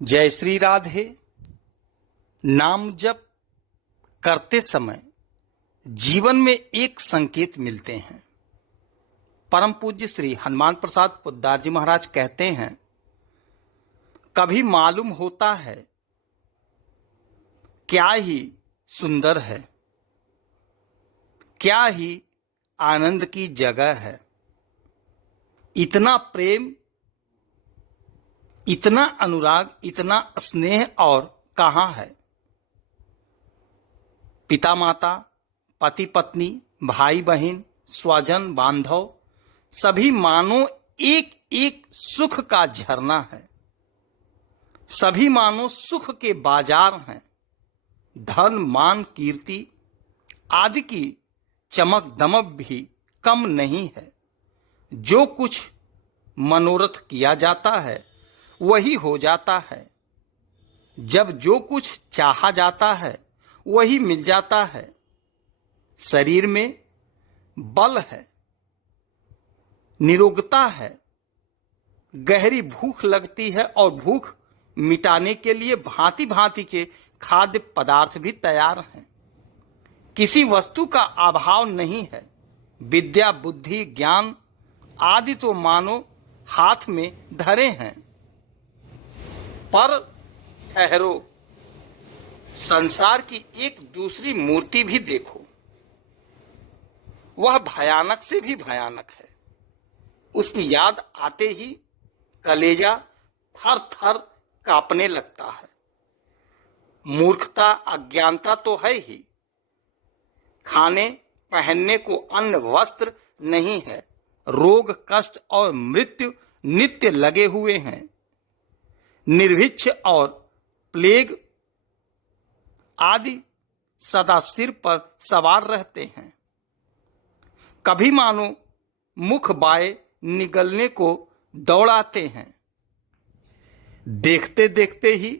जय श्री राधे। नाम जप करते समय जीवन में एक संकेत मिलते हैं। परम पूज्य श्री हनुमान प्रसाद पोद्दार जी महाराज कहते हैं, कभी मालूम होता है क्या ही सुंदर है, क्या ही आनंद की जगह है। इतना प्रेम, इतना अनुराग, इतना स्नेह और कहाँ है। पिता माता, पति पत्नी, भाई बहन, स्वजन बांधव सभी मानो एक एक सुख का झरना है। सभी मानो सुख के बाजार हैं। धन मान कीर्ति आदि की चमक दमक भी कम नहीं है। जो कुछ मनोरथ किया जाता है वही हो जाता है। जब जो कुछ चाहा जाता है वही मिल जाता है। शरीर में बल है, निरोगता है, गहरी भूख लगती है और भूख मिटाने के लिए भांति भांति के खाद्य पदार्थ भी तैयार हैं। किसी वस्तु का अभाव नहीं है। विद्या, बुद्धि, ज्ञान आदि तो मानो हाथ में धरे हैं। पर ठहरो, संसार की एक दूसरी मूर्ति भी देखो। वह भयानक से भी भयानक है। उसकी याद आते ही कलेजा थर थर कांपने लगता है। मूर्खता, अज्ञानता तो है ही। खाने पहनने को अन्न वस्त्र नहीं है। रोग, कष्ट और मृत्यु नित्य लगे हुए हैं। निर्भिक्ष और प्लेग आदि सदा सिर पर सवार रहते हैं। कभी मानो मुख बाए निगलने को दौड़ाते हैं। देखते देखते ही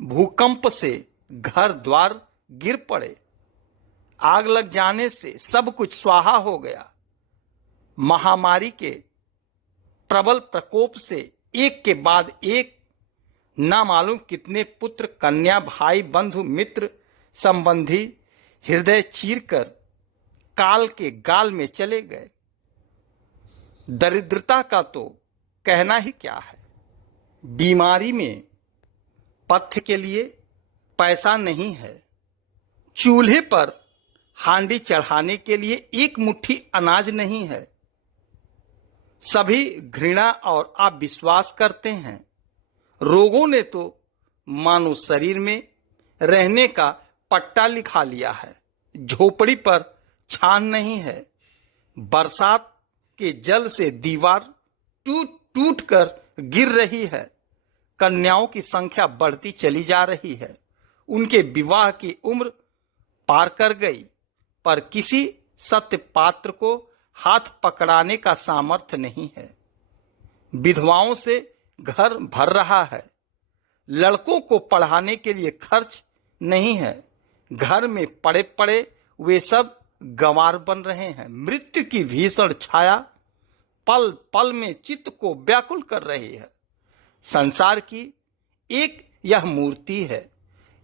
भूकंप से घर द्वार गिर पड़े। आग लग जाने से सब कुछ स्वाहा हो गया। महामारी के प्रबल प्रकोप से एक के बाद एक ना मालूम कितने पुत्र, कन्या, भाई, बंधु, मित्र, संबंधी हृदय चीरकर काल के गाल में चले गए। दरिद्रता का तो कहना ही क्या है। बीमारी में पथ्य के लिए पैसा नहीं है। चूल्हे पर हांडी चढ़ाने के लिए एक मुट्ठी अनाज नहीं है। सभी घृणा और अविश्वास करते हैं। रोगों ने तो मानो शरीर में रहने का पट्टा लिखा लिया है। झोपड़ी पर छान नहीं है। बरसात के जल से दीवार टूट टूट कर गिर रही है। कन्याओं की संख्या बढ़ती चली जा रही है। उनके विवाह की उम्र पार कर गई, पर किसी सत्य पात्र को हाथ पकड़ाने का सामर्थ्य नहीं है। विधवाओं से घर भर रहा है। लड़कों को पढ़ाने के लिए खर्च नहीं है। घर में पड़े पड़े वे सब गंवार बन रहे हैं। मृत्यु की भीषण छाया पल पल में चित्त को व्याकुल कर रही है। संसार की एक यह मूर्ति है।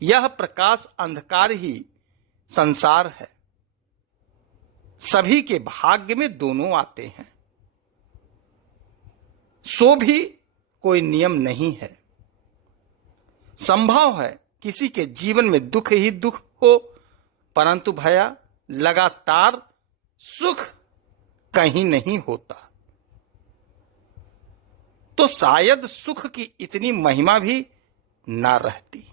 यह प्रकाश अंधकार ही संसार है। सभी के भाग्य में दोनों आते हैं। सो भी कोई नियम नहीं है। संभव है किसी के जीवन में दुख ही दुख हो, परंतु भैया लगातार सुख कहीं नहीं होता। तो शायद सुख की इतनी महिमा भी ना रहती।